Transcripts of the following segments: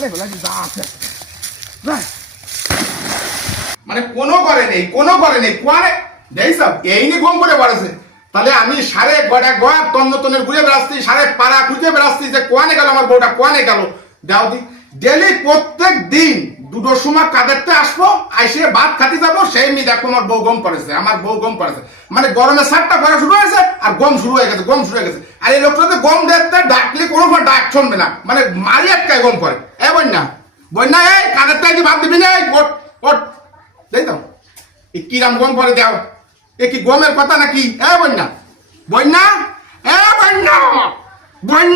খালে ফেলা যা আছে মানে কোনো করে নেই কোয়ারে দেই সব এই নি গম করে পড়েছে তাহলে আমি সারে গড়া গড় তন্নতনের ঘুরে বেড়াচ্ছি সারে পাড়া খুঁজে বেড়াচ্ছি যে কোয়ানে গেল আমার বউটা কোয়ানে গেল দাও দি ডেলি প্রত্যেক দিন দুটোর সময় কাদেরতে আসবো আইসে ভাত খাতে যাবো সেই মি দেখো আমার বউ গম পড়েছে মানে গরমে সাতটা পড়া শুরু হয়েছে আর গম শুরু হয়ে গেছে আর এই লোকটা গম দেখতে ডাকলে কোনো ডাক শুনবে না মানে মারি আটকায় গম করে এ বন্যা এই কাদেরটা কি ভাত দিবি না ওট দেই তো এই কিরাম গম পরে দাও এ কি গমের কথা নাকি এ বন্যা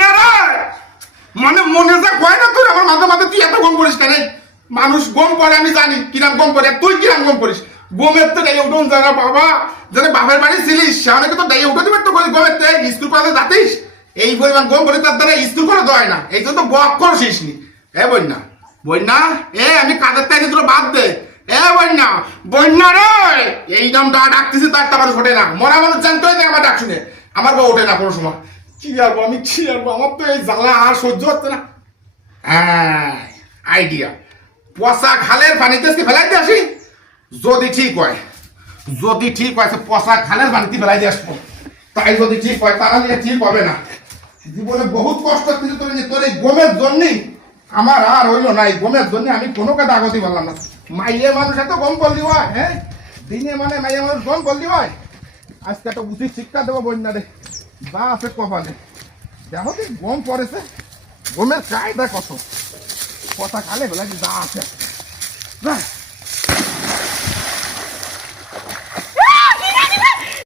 রে মানে মনে যা কয় না তোর আমার মাঝে তুই এত গম করিস কেন মানুষ গম পরে আমি জানি কিরাম গম পরে তুই কিরাম গম করিস গমের তো ডাইয়ে উঠুন জানা বাবা যারা বাপের বাড়ি ছিলিস সেখানে তো ডাইয়ে উঠে দিবে তো বলি গমের তো স্কুল কলেজে যাতিস এই পরিমাণ গম করে তার দ্বারা স্কুল করে দেয় না এই জন্য বক করছিস নি এ বন্যা এ আমি কাদের তাই তোর বাদ দে এ বন্যা রে এই নামটা ডাকতেছি তার টাকা ফোটে না মরা মানুষ জানতে হয় আমার ডাক শুনে আমার বউ ওঠে না কোনো সময় কি আসবো আমার তো এই জ্বালা আর সহ্য হচ্ছে না আইডিয়া পচা খালের পানিতে ফেলাই দিয়ে আসি যদি ঠিক হয় পচা খালের পানিতে ফেলাই দিয়ে আসবো তাই যদি ঠিক হয় তাহলে ঠিক হবে না জীবনে বহুত কষ্ট কিন্তু তোর এই গমের জন্যই আমার আর হইলো না এই গমের জন্য আমি কোনো কাজ আগতি পারলাম না মাইয়ে মানুষ এত গম করলি হয় হ্যাঁ দিনে মানে মাইয়ে মানুষ গম করলি হয় আজকে একটা উচিত শিক্ষা দেবো বন্যা রে যা আছে কপালে দেখো কি গম পড়েছে গমের চাহিদা কত কথা খালে বলে যা আছে